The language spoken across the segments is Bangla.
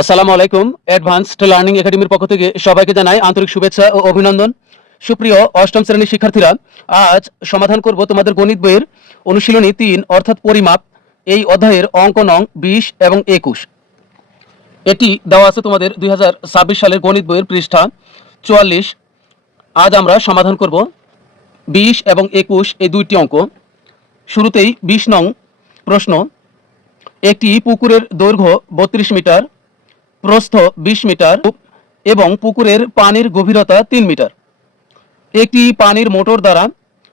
আসসালামু আলাইকুম। অ্যাডভান্সড লার্নিং একাডেমির পক্ষ থেকে সবাইকে জানাই আন্তরিক শুভেচ্ছা ও অভিনন্দন। সুপ্রিয় অষ্টম শ্রেণীর শিক্ষার্থীরা, আজ সমাধান করব তোমাদের গণিত বইয়ের অনুশীলনী ৩ অর্থাৎ পরিমাপ, এই অধ্যায়ের অঙ্ক নং ২০ এবং ২১। এটি দেওয়া আছে তোমাদের ২০২৬ সালের গণিত বইয়ের পৃষ্ঠা ৪৪। আজ আমরা সমাধান করব ২০ এবং ২১ এই দুইটি অঙ্ক। শুরুতেই ২০ নং প্রশ্ন। একটি পুকুরের দৈর্ঘ্য ৩২ মিটার, প্রস্থ ২০ মিটার এবং পুকুরের পানির গভীরতা ৩ মিটার। একটি পানির মোটর দ্বারা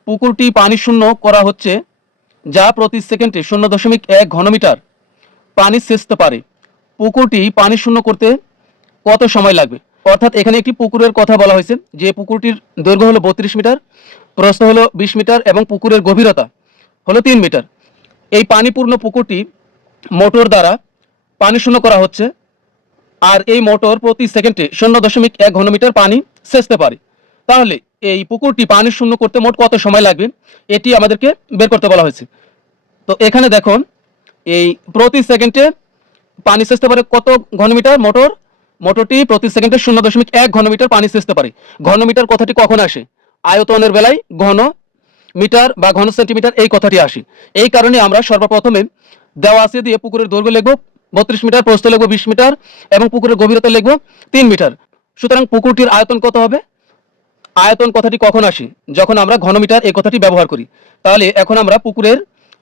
পুকুরটি পানি শূন্য করা হচ্ছে, যা প্রতি সেকেন্ডে ০.১ ঘনমিটার পানি সেচতে পারে। পুকুরটি পানি শূন্য করতে কত সময় লাগবে? অর্থাৎ এখানে একটি পুকুরের কথা বলা হয়েছে, যে পুকুরটির দৈর্ঘ্য হলো ৩২ মিটার, প্রস্থ হলো ২০ মিটার এবং পুকুরের গভীরতা হলো ৩ মিটার। এই পানিপূর্ণ পুকুরটি মোটর দ্বারা পানি শূন্য করা হচ্ছে, আর এই মোটর প্রতি সেকেন্ডে ০.১ ঘনমিটার পানি সেচতে পারে। তাহলে এই পুকুরটি পানি শূন্য করতে মোট কত সময় লাগবে, এটি আমাদেরকে বের করতে বলা হয়েছে। তো এখানে দেখো, এই প্রতি সেকেন্ডে পানি সেচতে পারে কত ঘনমিটার মোটরটি প্রতি সেকেন্ডে ০.১ ঘনমিটার পানি সেচতে পারে। ঘনমিটার কথাটি কখন আসে? আয়তনের বেলায় ঘন মিটার বা ঘন সেন্টিমিটার এই কথাটি আসে। এই কারণে আমরা সর্বপ্রথমে দেওয়া আছে দিয়ে পুকুরের দৈর্ঘ্য লিখব ৩২ মিটার, প্রস্থ লিখব ২০ মিটার এবং পুকুরের গভীরতা লিখব ৩ মিটার। সুতরাং পুকুরটির আয়তন কত হবে? আয়তন কথাটি কখন আসে? যখন আমরা ঘনমিটার এই কথাটি ব্যবহার করি। তাহলে এখন আমরা পুকুরের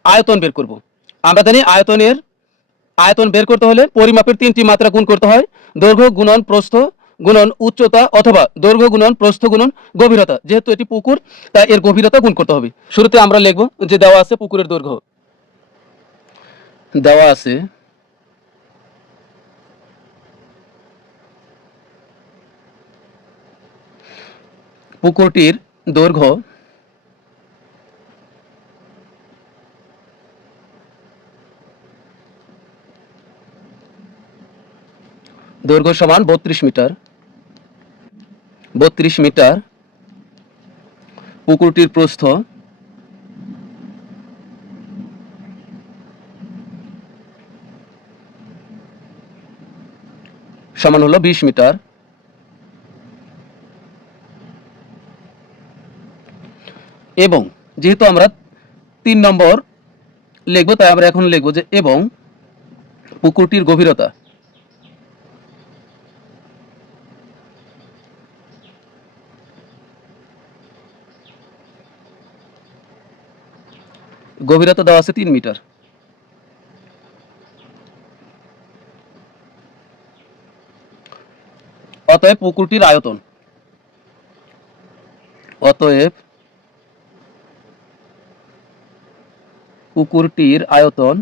আয়তন বের করব। আমরা জানি আয়তন বের করতে হলে পরিমাপের ৩টি মাত্রা গুণ করতে হয়: দৈর্ঘ্য গুণন প্রস্থ গুণন উচ্চতা, অথবা দৈর্ঘ্য গুণন প্রস্থ গুণন গভীরতা। যেহেতু এটি পুকুর, তাই এর গভীরতা গুণ করতে হবে। শুরুতে আমরা লিখব যে দেওয়া আছে পুকুরের দৈর্ঘ্য, দেওয়া আছে পুকুরটির দৈর্ঘ্য সমান ৩২ মিটার। পুকুরটির প্রস্থ সমান হলো ২০ মিটার। এবং যেহেতু আমরা ৩ নম্বর লিখবো, তাই আমরা এখন লিখবো যে এবং পুকুরটির গভীরতা দেওয়া আছে ৩ মিটার। অতএব পুকুরটির আয়তন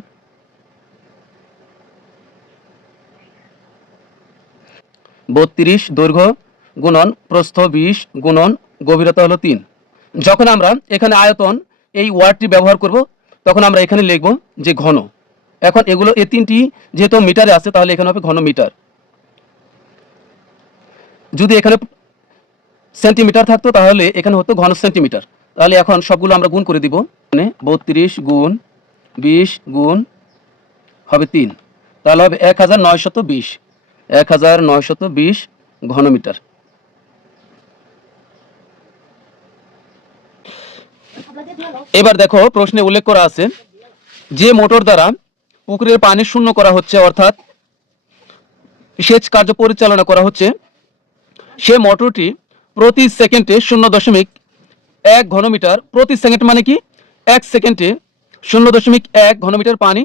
বত্রিশ দৈর্ঘ্য গুণন প্রস্থ ২০ গুণন গভীরতা হলো ৩। যখন আমরা এখানে আয়তন এই ওয়ার্ডটি ব্যবহার করব, তখন আমরা এখানে লিখব যে ঘন। এখন এগুলো এই ৩টি যেহেতু মিটারে আছে, তাহলে এখানে হবে ঘন মিটার। যদি এখানে সেন্টিমিটার থাকতো, তাহলে এখানে হতো ঘন সেন্টিমিটার। তাহলে এখন সবগুলো আমরা গুণ করে দিব। মানে ৩২ গুণ ২০ গুণ হবে ৩, তাহলে হবে ১৯২০ ঘনমিটার। এবার দেখো, প্রশ্নে উল্লেখ করা আছে যে মোটর দ্বারা পুকুরের পানি শূন্য করা হচ্ছে, অর্থাৎ সেচ কার্য পরিচালনা করা হচ্ছে, সে মোটরটি প্রতি সেকেন্ডে ০.১ ঘনমিটার, প্রতি সেকেন্ড মানে কি ১ সেকেন্ডে ০.১ ঘনমিটার পানি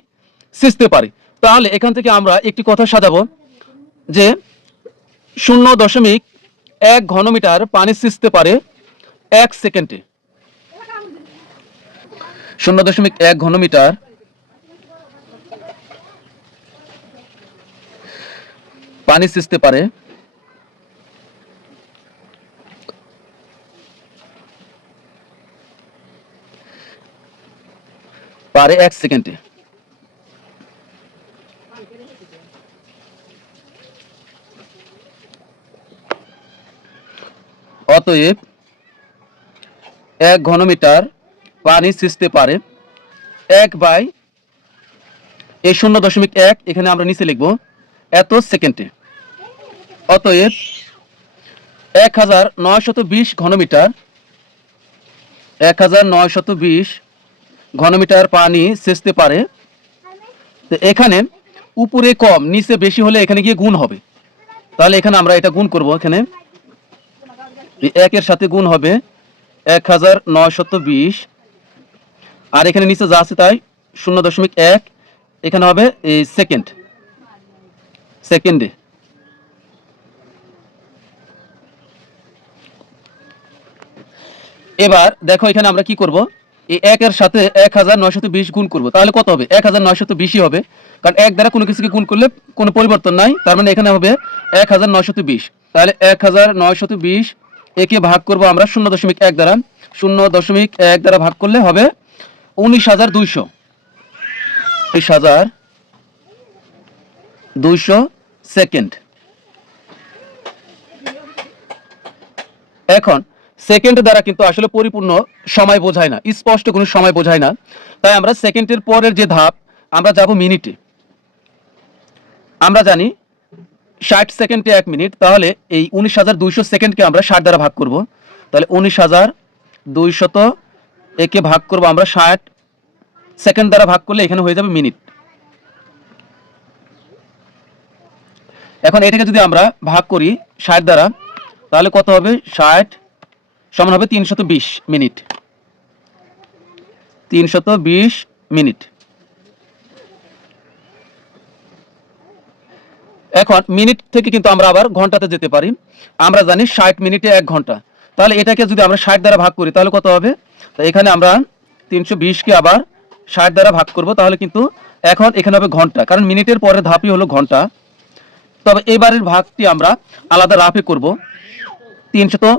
সেচতে পারে। তাহলে এখান থেকে আমরা একটি কথা সাজাবো যে ০.১ ঘনমিটার পানি সেচতে পারে ১ সেকেন্ডে। ০.১ ঘনমিটার পানি সেচতে পারে ১ সেকেন্ডে। অতএব ১ ঘনমিটার পানি সেচতে পারে ১ বাই এই ০.১ এখানে আমরা নিচে লিখব এত সেকেন্ডে। অতএব 1920 ঘনমিটার 1920 ঘনমিটার পানি সেচতে পারে। তো এখানে উপরে কম নিচে বেশি হলে এখানে গিয়ে গুণ হবে, তাহলে এখানে আমরা এটা গুণ করব। এখানে একের সাথে গুণ হবে 1920, আর এখানে নিচে যা আছে তাই 0.1, এখানে হবে এই সেকেন্ডে। এবার দেখো এখানে আমরা কি করব, এই একের সাথে 1920 গুণ করব, তাহলে কত হবে? 1920ই হবে, কারণ এক দ্বারা কোনো কিছুকে গুণ করলে কোনো পরিবর্তন নাই, তার মানে এখানে হবে 1920। তাহলে 1920 একে ভাগ করব আমরা 0.1 দ্বারা, 0.1 দ্বারা ভাগ করলে হবে 19,200 সেকেন্ড। এখন সেকেন্ড দ্বারা কিন্তু আসলে পরিপূর্ণ সময় বোঝায় না, স্পষ্ট কোনো সময় বোঝায় না, তাই আমরা সেকেন্ডের পরের যে ধাপ আমরা যাব মিনিটে। আমরা জানি 60 সেকেন্ডে 1 মিনিট, তাহলে এই 19,200 সেকেন্ডকে আমরা 60 দ্বারা ভাগ করব, তাহলে 19,200 একে ভাগ করব আমরা 60 সেকেন্ড দ্বারা ভাগ করলে এখানে হয়ে যাবে মিনিট। এখন এটাকে যদি আমরা ভাগ করি 60 দ্বারা, তাহলে কত হবে? 60 সমান হবে 320 মিনিট। 320 মিনিট। এখন মিনিট থেকে কিন্তু আমরা আবার ঘন্টাতে যেতে পারি। আমরা জানি 60 মিনিটে 1 ঘন্টা, তাহলে এটাকে যদি আমরা 60 দ্বারা ভাগ করি তাহলে কত হবে? তো এখানে আমরা 320কে আবার 60 দ্বারা ভাগ করব, তাহলে কিন্তু এখন এখানে হবে ঘন্টা, কারণ মিনিটের পরের ধাপই হলো ঘন্টা। তবে এবারের ভাগটি আমরা আলাদা রাফে করব। 300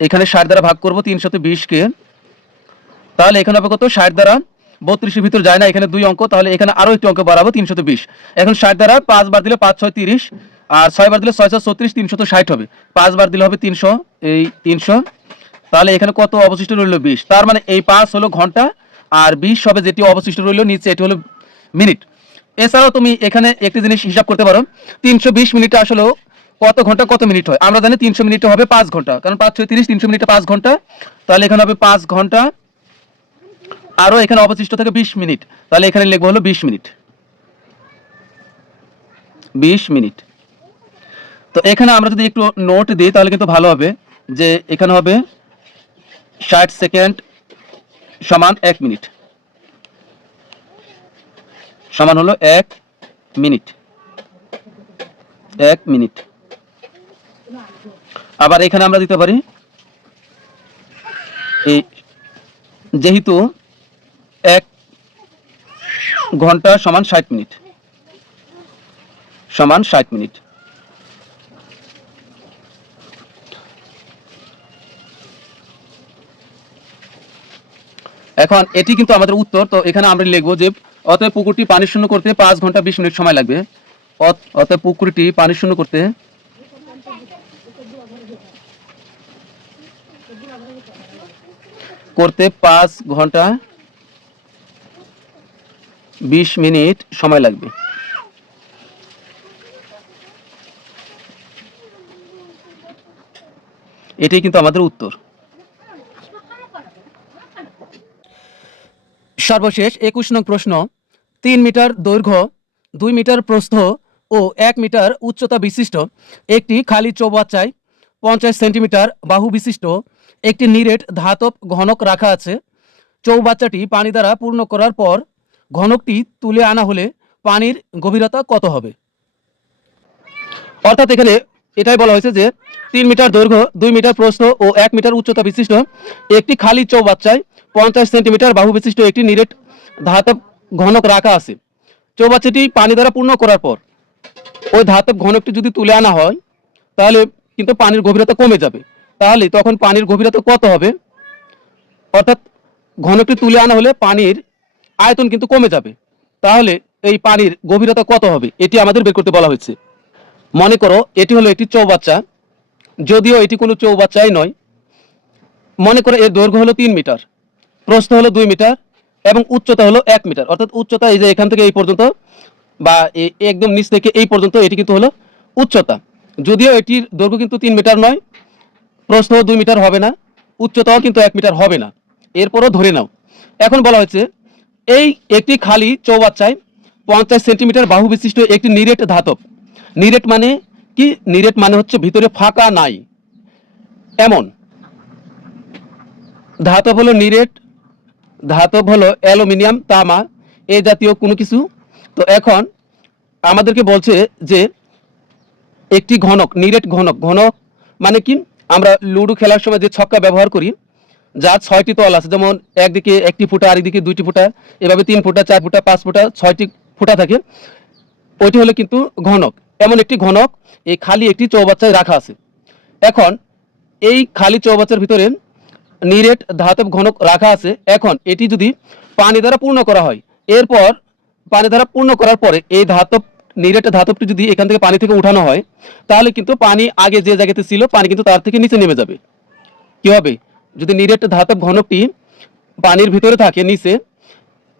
এখানে 60 দ্বারা ভাগ করব 320কে, তাহলে এখানে হবে কত? 60 দ্বারা 32-এর ভিতর যায় না, এখানে 2 অঙ্ক, তাহলে এখানে আরো একটি অঙ্ক বাড়াবো 320। এখন 60 দ্বারা 5 বার দিলে 5 6 30, আর 6 বার দিলে 6 6 36, 360 হবে। 5 বার দিলে হবে 300, এই 300, তাহলে এখানে কত অবশিষ্ট রইল? 20। তার মানে এই 5 হলো ঘন্টা, আর 20 হবে যেটি অবশিষ্ট রইল নিচে, এটি হলো মিনিট। এছাড়াও তুমি এখানে একটি জিনিস হিসাব করতে পারো, 320 মিনিটে আসলে কত ঘন্টা কত মিনিট হয়। আমরা জানি 300 মিনিটে হবে 5 ঘন্টা, কারণ 5 6 30, 300 মিনিটে 5 ঘন্টা, তাহলে এখানে হবে 5 ঘন্টা, আরো এখানে অবশিষ্ট থাকে 20 মিনিট, তাহলে এখানে লিখবো হলো 20 মিনিট। 20 মিনিট। তো এখানে আমরা যদি একটু নোট দিই তাহলে কিন্তু ভালো হবে, যে এখানে হবে 60 সেকেন্ড সমান 1 মিনিট, সমান হলো 1 মিনিট। 1 মিনিট। আবার এখানে আমরা দিতে পারি, এই যেহেতু 1 ঘন্টা সমান 60 মিনিট, সমান 60 মিনিট। এখন এটি কিন্তু আমাদের উত্তর। তো এখানে আমরা লিখবো যে অতএব পুকুরটি পানি শূন্য করতে 5 ঘন্টা 20 মিনিট সময় লাগবে। অতএব পুকুরটি পানি শূন্য করতে 5 ঘন্টা 20 মিনিট সময় লাগবে। এটাই কিন্তু আমাদের উত্তর। সর্বশেষ 21 নং প্রশ্ন, 3 মিটার দৈর্ঘ্য, 2 মিটার প্রস্থ ও 1 মিটার উচ্চতা বিশিষ্ট একটি খালি চৌবাচ্চায় 50 সেন্টিমিটার বাহু বিশিষ্ট একটি নিরেট ধাতব ঘনক রাখা আছে। চৌবাচ্চাটি পানি দ্বারা পূর্ণ করার পর ঘনকটি তুলে আনা হলে পানির গভীরতা কত হবে? অর্থাৎ এখানে এটাই বলা হয়েছে যে 3 মিটার দৈর্ঘ্য, 2 মিটার প্রস্থ ও 1 মিটার উচ্চতা বিশিষ্ট একটি খালি চৌবাচ্চায় 50 সেন্টিমিটার বাহু বিশিষ্ট একটি নিরেট ধাতব ঘনক রাখা আছে। চৌবাচ্চাটি পানি দ্বারা পূর্ণ করার পর ওই ধাতব ঘনকটি যদি তুলে আনা হয় তাহলে কিন্তু পানির গভীরতা কমে যাবে। তাহলে তখন পানির গভীরতা কত হবে? অর্থাৎ ঘনকটি তুলে আনা হলে পানির আয়তন কিন্তু কমে যাবে, তাহলে এই পানির গভীরতা কত হবে এটি আমাদের বের করতে বলা হয়েছে। মনে করো এটি হলো একটি চৌবাচ্চা, যদিও এটি কোনো চৌবাচ্চাই নয়। মনে করো এর দৈর্ঘ্য হলো 3 মিটার, প্রস্থ হলো 2 মিটার এবং উচ্চতা হলো 1 মিটার। অর্থাৎ উচ্চতা এই যে এখান থেকে এই পর্যন্ত বা একদম নিচ থেকে এই পর্যন্ত এটি কিন্তু হলো উচ্চতা। যদিও এটির দৈর্ঘ্য কিন্তু 3 মিটার নয়, প্রস্থ 2 মিটার হবে না, উচ্চতাও কিন্তু 1 মিটার হবে না, এরপরও ধরে নাও। এখন বলা হচ্ছে এই একটি খালি চৌবাচ্চায় 50 সেন্টিমিটার বাহু বিশিষ্ট একটি নিরেট ধাতব, নিরেট মানে কি? নিরেট মানে হচ্ছে ভিতরে ফাঁকা নাই এমন। ধাতব হলো নিরেট, ধাতব হলো অ্যালুমিনিয়াম, তামা, এই জাতীয় কোনো কিছু। তো এখন আমাদেরকে বলছে যে একটি ঘনক, নিরেট ঘনক, ঘনক মানে কি? আমরা লুডো খেলার সময় যে ছক্কা ব্যবহার করি, যার 6টি তল আছে, যেমন একদিকে 1টি ফুটা, আরেকদিকে 2টি ফুটা, এভাবে 3 ফুটা, 4 ফুটা, 5 ফুটা, 6টি ফুটা থাকে, ওইটি হলো কিন্তু ঘনক। এমন একটি ঘনক এই খালি একটি চৌবাচ্চায় রাখা আছে। এখন এই খালি চৌবাচ্চার ভিতরে নিরেট ধাতব ঘনক রাখা আছে। এখন এটি যদি পানি দ্বারা পূর্ণ করা হয়, এরপর পানি দ্বারা পূর্ণ করার পরে এই ধাতব, নিরেট ধাতবটি যদি এখান থেকে পানি থেকে উঠানো হয়, তাহলে কিন্তু পানি আগে যে জায়গাতে ছিল পানি কিন্তু তার থেকে নিচে নেমে যাবে। কি হবে? যদি নিরেট ধাতব ঘনকটি পানির ভিতরে থাকে নিচে,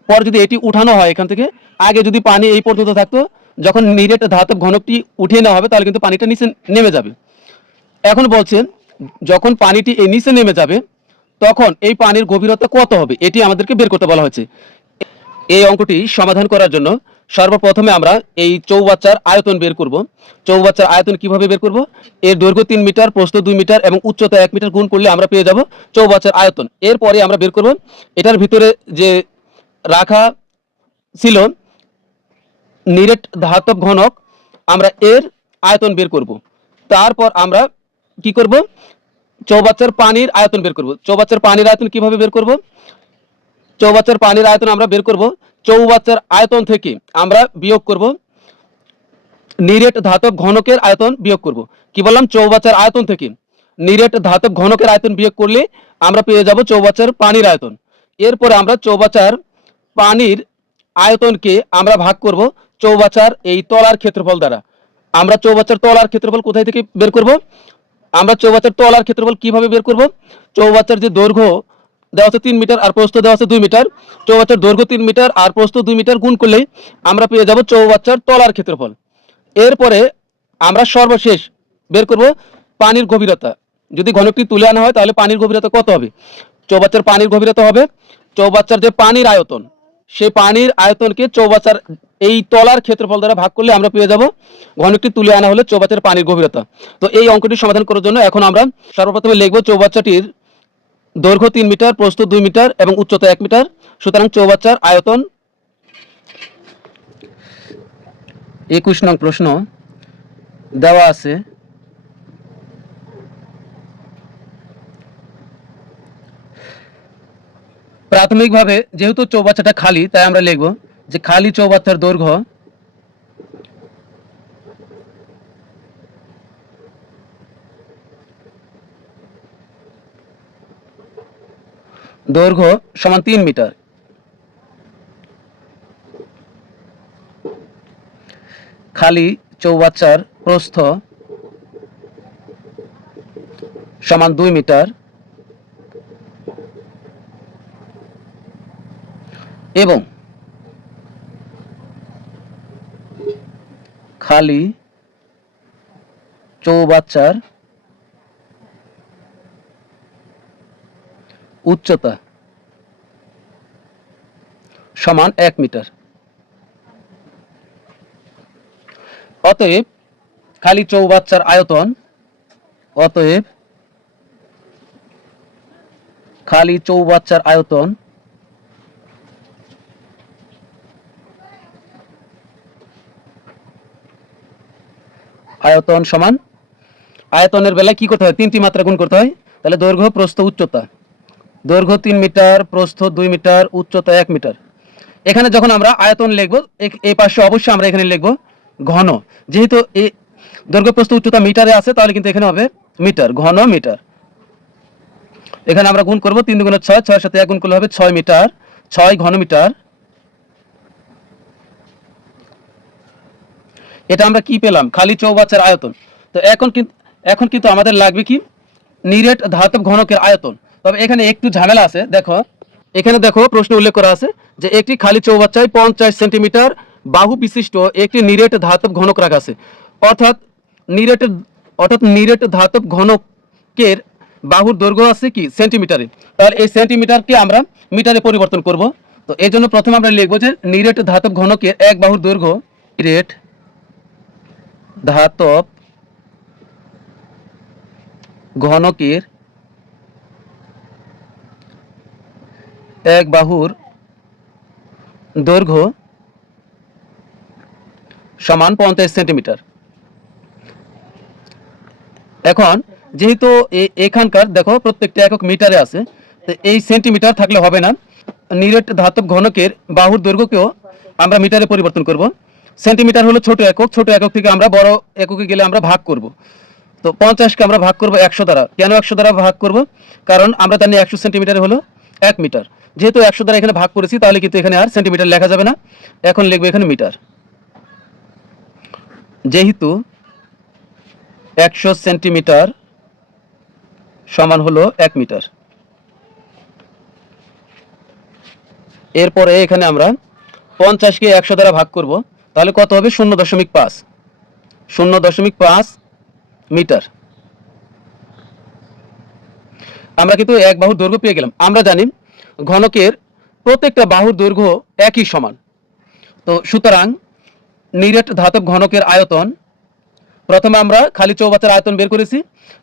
পর যদি এটি উঠানো হয় এখান থেকে, আগে যদি পানি এই পর্যন্ত থাকতো, যখন নিরেট ধাতব ঘনকটি উঠিয়ে নেওয়া হবে তাহলে কিন্তু পানিটা নিচে নেমে যাবে। এখন বলছেন যখন পানিটি এই নিচে নেমে যাবে তখন এই পানির গভীরতা কত হবে, এটি আমাদেরকে বের করতে বলা হয়েছে। এই অঙ্কটি সমাধান করার জন্য সর্বপ্রথমে আমরা এই চৌবাচ্চার আয়তন বের করব। চৌবাচ্চার আয়তন কিভাবে বের করব? এর দৈর্ঘ্য 3 মিটার, প্রস্থ 2 মিটার এবং উচ্চতা 1 মিটার গুণ করলে আমরা পেয়ে যাব চৌবাচ্চার আয়তন। এরপরে আমরা বের করব এটার ভিতরে যে রাখা ছিল নিরেট ধাতব ঘনক, আমরা এর আয়তন বের করব। তারপর আমরা কি করব? চৌবাচ্চার পানির আয়তন বের করব। চৌবাচ্চার পানির আয়তন কিভাবে বের করব? চৌবাচ্চার পানির আয়তন আমরা বের করব চৌবাচ্চার আয়তন থেকে আমরা বিয়োগ করব নিরেট ধাতব ঘনকের আয়তন বিয়োগ করব। কি বললাম? চৌবাচ্চার আয়তন থেকে নিরেট ধাতব ঘনকের আয়তন বিয়োগ করলে আমরা পেয়ে যাব চৌবাচ্চার পানির আয়তন। এরপরে আমরা চৌবাচ্চার পানির আয়তনকে আমরা ভাগ করব চৌবাচ্চার এই তলার ক্ষেত্রফল দ্বারা। আমরা চৌবাচ্চার তলার ক্ষেত্রফল কোথায় থেকে বের করব? আমরা চৌবাচ্চার তলার ক্ষেত্রফল কিভাবে বের করব? চৌবাচ্চার যে দৈর্ঘ্য দেওয়া আছে 3 মিটার আর প্রস্থ দেওয়া আছে 2 মিটার, চৌবাচ্চার দৈর্ঘ্য 3 মিটার আর প্রস্থ 2 মিটার গুণ করলেই আমরা পেয়ে যাব চৌবাচ্চার তলার ক্ষেত্রফল। এরপরে আমরা সর্বশেষ বের করব পানির গভীরতা। যদি ঘনকটি তুলে আনা হয় তাহলে পানির গভীরতা কত হবে? চৌবাচ্চার পানির গভীরতা হবে চৌবাচ্চার যে পানির আয়তন, সেই পানির আয়তনকে চৌবাচ্চার এই তলার ক্ষেত্রফল দ্বারা ভাগ করলে আমরা পেয়ে যাব ঘনকটি তুলে আনা হলে চৌবাচ্চার পানির গভীরতা। তো এই অঙ্কটি সমাধান করার জন্য এখন আমরা সর্বপ্রথমে লিখব চৌবাচ্চাটির দৈর্ঘ্য 3 মিটার, প্রস্থ 2 মিটার এবং উচ্চতা 1 মিটার। সুতরাং চৌবাচ্চার আয়তন 21 নং প্রশ্ন দেওয়া আছে প্রাথমিকভাবে যেহেতু চৌবাচ্চাটা খালি, তাই আমরা লিখব যে খালি চৌবাচ্চার দৈর্ঘ্য সমান 3 মিটার। খালি চৌবাচ্চার প্রস্থ সমান 2 মিটার এবং খালি চৌবাচ্চার উচ্চতা সমান 1 মিটার। অতএব খালি চৌবাচ্চার আয়তন, অতএব খালি চৌবাচ্চার আয়তন সমান, আয়তনের বেলায় কি করতে হয়? 3টি মাত্রা গুণ করতে হয়। তাহলে দৈর্ঘ্য, প্রস্থ, উচ্চতা। দৈর্ঘ্য 3 মিটার, প্রস্থ 2 মিটার, উচ্চতা 1 মিটার। এখানে যখন আমরা আয়তন লিখব, এই পাশে অবশ্যই আমরা এখানে লিখব ঘন। যেহেতু এই দৈর্ঘ্য, প্রস্থ, উচ্চতা মিটারে আছে, তাহলে কিন্তু এখানে হবে মিটার, ঘন মিটার। এখানে আমরা গুণ করব 3 দুগুণে 6, 6 এর সাথে 1 গুণ করলে হবে 6 মিটার, 6 ঘন মিটার। এটা আমরা কি পেলাম? খালি চৌবাচ্চার আয়তন। তো এখন কিন্তু আমাদের লাগবে কি? নিরেট ধাতব ঘনকের আয়তন। তবে এখানে একটু ঝামেলা আছে। দেখো, এখানে দেখো প্রশ্ন উল্লেখ করা আছে যে একটি খালি চৌবাচ্চায় 50 সেন্টিমিটার বাহু বিশিষ্ট একটি নিরেট ধাতব ঘনক রাখা আছে। অর্থাৎ নিরেট নিরেট ধাতব ঘনকের বাহুর দৈর্ঘ্য আছে কি সেন্টিমিটারে। তাহলে এই সেন্টিমিটারকে আমরা মিটারে পরিবর্তন করব। তো এই জন্য প্রথমে আমরা লিখব যে নিরেট ধাতব ঘনকের এক বাহুর দৈর্ঘ্য, নিরেট ধাতব ঘনকের এক বাহুর দৈর্ঘ্য সমান 50 সেন্টিমিটার। এখন যেহেতু এখানকার দেখো প্রত্যেকটা একক মিটারে আছে, তো এই সেন্টিমিটার থাকলে হবে না, নিরেট ধাতব ঘনকের বাহুর দৈর্ঘ্যকেও আমরা মিটারে পরিবর্তন করব। সেন্টিমিটার হলো ছোট একক, ছোট একক থেকে আমরা বড় এককে গেলে আমরা ভাগ করব। তো 50কে আমরা ভাগ করব 100 দ্বারা। কেন 100 দ্বারা ভাগ করব? কারণ আমরা জানি 100 সেন্টিমিটার হলো 1 মিটার। যেহেতু 100 দ্বারা এখানে ভাগ করেছি, তাহলে কিন্তু এখানে আর সেন্টিমিটার লেখা যাবে না, এখন লিখবো এখানে মিটার। যেহেতু 100 সেন্টিমিটার সমান হলো 1 মিটার। এরপরে এখানে আমরা 50কে 100 দ্বারা ভাগ করব, তাহলে কত হবে? 0.5 0.5 মিটার। আমরা কিন্তু এক বাহুর দৈর্ঘ্য পেয়ে গেলাম। আমরা জানি ঘনকের প্রত্যেকটা বাহুর দৈর্ঘ্য একই সমান। তো সুতরাং নিরেট ধাতব ঘনকের আয়তন, প্রথমে আমরা খালি চৌবাচ্চার আয়তন বের করেছি,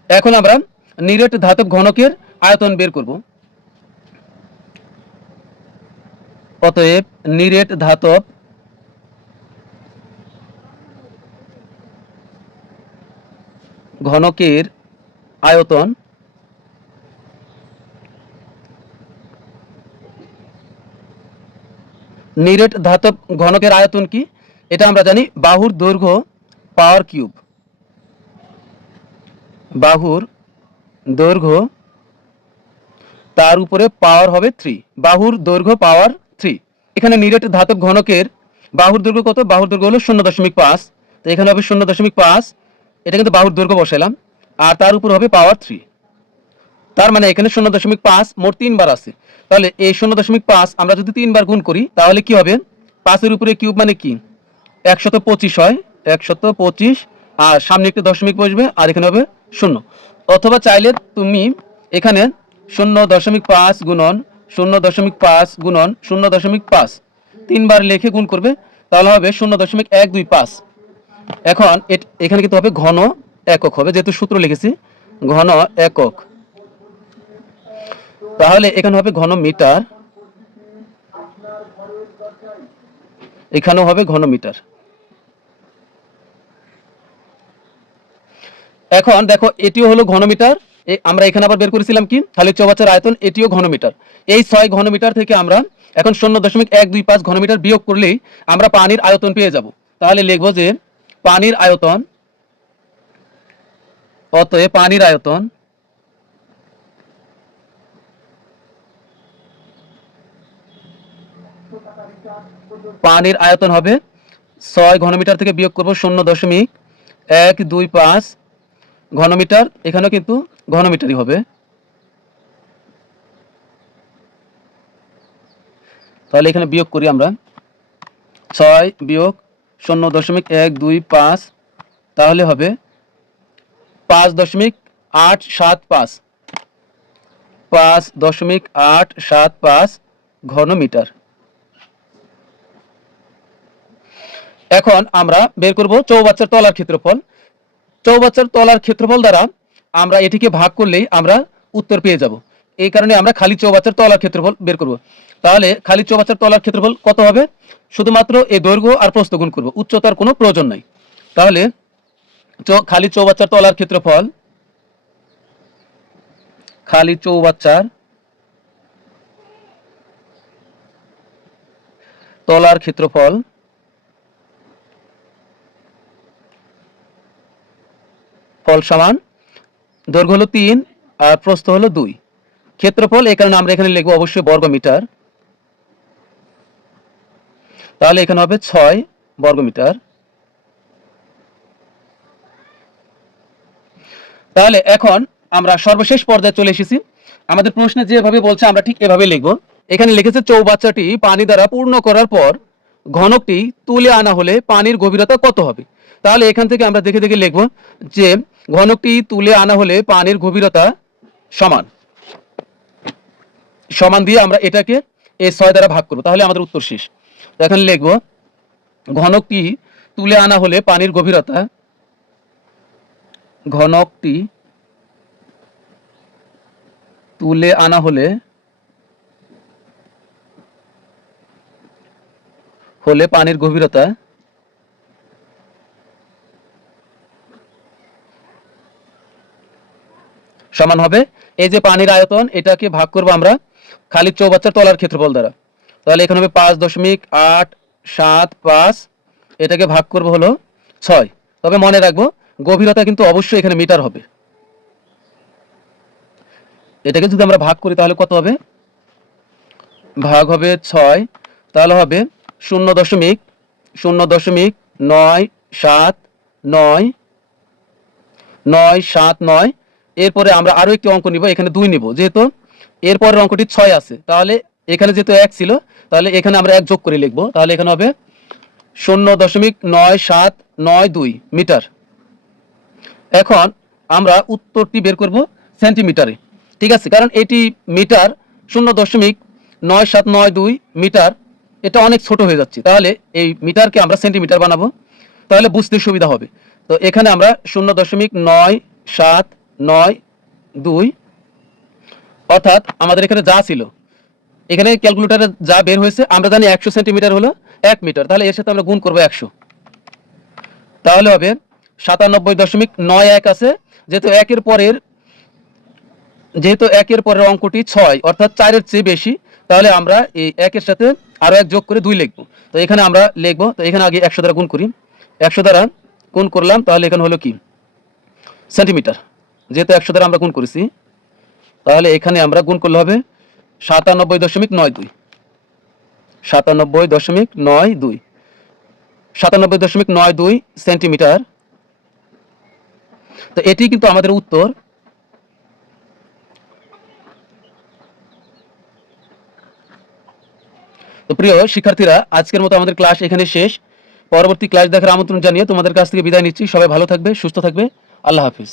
এখন আমরা নিরেট ধাতব ঘনকের আয়তন বের করব। অতএব নিরেট ধাতব ঘনকের আয়তন নিরেট ধাতব ঘনকের আয়তন কি? এটা আমরা জানি বাহুর দৈর্ঘ্য পাওয়ার কিউব। বাহুর দৈর্ঘ্য তার উপরে পাওয়ার হবে 3, বাহুর দৈর্ঘ্য পাওয়ার 3। এখানে নিরেট ধাতব ঘনকের বাহুর দৈর্ঘ্য কত? বাহুর দৈর্ঘ্য হলো 0.5, তো এখানে হবে 0.5, এটা কিন্তু বাহুর দৈর্ঘ্য বসাইলাম, আর তার উপর হবে পাওয়ার 3। তার মানে এখানে 0.5 মোট 3 বার আছে। তাহলে এই 0.5 আমরা যদি 3 বার গুণ করি, তাহলে কি হবে? 5 এর উপরে কিউব মানে কি? 125 হয়, 125, আর সামনে একটি দশমিক বসবে, আর এখানে হবে 0। অথবা চাইলে তুমি এখানে 0.5 গুণন 0.5 গুণন 0.5 3 বার লিখে গুণ করবে, তাহলে হবে 0.125। এখন এখানে কিন্তু হবে ঘন একক হবে, যেহেতু সূত্র লিখেছি ঘন একক, তাহলে এখানে হবে ঘন মিটার, এখানেও হবে ঘন মিটার। এখন দেখো এটিও হলো ঘনমিটার, আমরা এখানে আবার বের করেছিলাম কি খালি চৌবাচ্চার আয়তন, এটিও ঘনমিটার। এই 6 ঘনমিটার থেকে আমরা এখন 0.125 ঘনমিটার বিয়োগ করলেই আমরা পানির আয়তন পেয়ে যাব। তাহলে লিখবো যে পানির আয়তন, অতএব পানির আয়তন হবে 6 ঘনমিটার থেকে বিয়োগ করব 0.125 ঘনমিটার, এখানেও কিন্তু ঘনমিটারই হবে। তাহলে এখানে বিয়োগ করি আমরা, 6 বিয়োগ 0.125, তাহলে হবে 5.875 5.875 ঘনমিটার। এখন আমরা বের করব চৌবাচ্চার তলার ক্ষেত্রফল। চৌবাচ্চার তলার ক্ষেত্রফল দ্বারা আমরা এটিকে ভাগ করলেই আমরা উত্তর পেয়ে যাব। এই কারণে আমরা খালি চৌবাচ্চার তলার ক্ষেত্রফল বের করব। তাহলে খালি চৌবাচ্চার তলার ক্ষেত্রফল কত হবে? শুধুমাত্র এই দৈর্ঘ্য আর প্রস্থ গুণ করব, উচ্চতার কোনো প্রয়োজন নাই। তাহলে খালি চৌবাচ্চার তলার ক্ষেত্রফল, খালি চৌবাচ্চার তলার ক্ষেত্রফল সমান দৈর্ঘ্য হলো 3 আর প্রস্থ হলো 2, ক্ষেত্রফল এই কারণে আমরা এখানে লিখব অবশ্যই বর্গ মিটার, তাহলে এখানে হবে 6 বর্গ মিটার। তাহলে এখন আমরা সর্বশেষ পর্যায়ে চলে এসেছি। আমাদের প্রশ্নে যেভাবে বলছে আমরা ঠিক এভাবে লিখব। এখানে লিখেছে চৌবাচ্চাটি পানি দ্বারা পূর্ণ করার পর ঘনকটি তুলে আনা হলে পানির গভীরতা কত হবে? তাহলে এখান থেকে আমরা দেখে দেখে লিখব যে ঘনকটি তুলে আনা হলে পানির গভীরতা সমান সমান দিয়ে আমরা এটাকে এই 6 দ্বারা ভাগ করব, তাহলে আমাদের উত্তর শেষ। তো এখন লিখব ঘনকটি তুলে আনা হলে পানির গভীরতা, ঘনকটি তুলে আনা হলে পানির গভীরতা সমান হবে এই যে পানির আয়তন, এটাকে ভাগ করব আমরা খালি চৌবাচ্চার তলার ক্ষেত্রফল দ্বারা। তাহলে এখানে হবে 5.875, এটাকে ভাগ করব হলো 6। তবে মনে রাখবো গভীরতা কিন্তু অবশ্যই এখানে মিটার হবে। এটাকে যদি আমরা ভাগ করি তাহলে কত হবে? ভাগ হবে 6, তাহলে হবে 0.0979979। এরপরে আমরা আরো একটি অঙ্ক নিব, এখানে 2 নিব, যেহেতু এরপরের অঙ্কটি 6 আছে, তাহলে এখানে যেহেতু 1 ছিল তাহলে এখানে আমরা 1 যোগ করে লিখব। তাহলে এখানে হবে 0.9792 মিটার। এখন আমরা উত্তরটি বের করব সেন্টিমিটারে, ঠিক আছে, কারণ এটি মিটার 0.9792 মিটার, এটা অনেক ছোট হয়ে যাচ্ছে, তাহলে এই মিটারকে আমরা সেন্টিমিটার বানাবো, তাহলে বুঝতে সুবিধা হবে। তো এখানে আমরা 0.9792, অর্থাৎ আমাদের এখানে যা ছিল, এখানে ক্যালকুলেটরে যা বের হয়েছে, আমরা জানি 100 সেন্টিমিটার হলো 1 মিটার, তাহলে এর সাথে আমরা গুণ করব 100, তাহলে হবে 97.91 আছে। যেহেতু একের পরের অঙ্কটি 6, অর্থাৎ 4-এর চেয়ে বেশি, তাহলে আমরা এই 1-এর সাথে আরো 1 যোগ করে 2 লিখব। তো এখানে আমরা লিখব, তো এখানে আগে 100 দ্বারা গুণ করি, 100 দ্বারা গুণ করলাম, তাহলে এখানে হলো কি সেন্টিমিটার, যেহেতু 100 দ্বারা আমরা গুণ করেছি, তাহলে এখানে আমরা গুণ করলে হবে 97.92, 97.92 সেন্টিমিটার। তো এটি কিন্তু আমাদের উত্তর। তো প্রিয় শিক্ষার্থীরা, আজকের মতো আমাদের ক্লাস এখানে শেষ। পরবর্তী ক্লাস দেখার আমন্ত্রণ জানিয়ে তোমাদের কাছ থেকে বিদায় নিচ্ছি। সবাই ভালো থাকবে, সুস্থ থাকবে। আল্লাহ হাফিজ।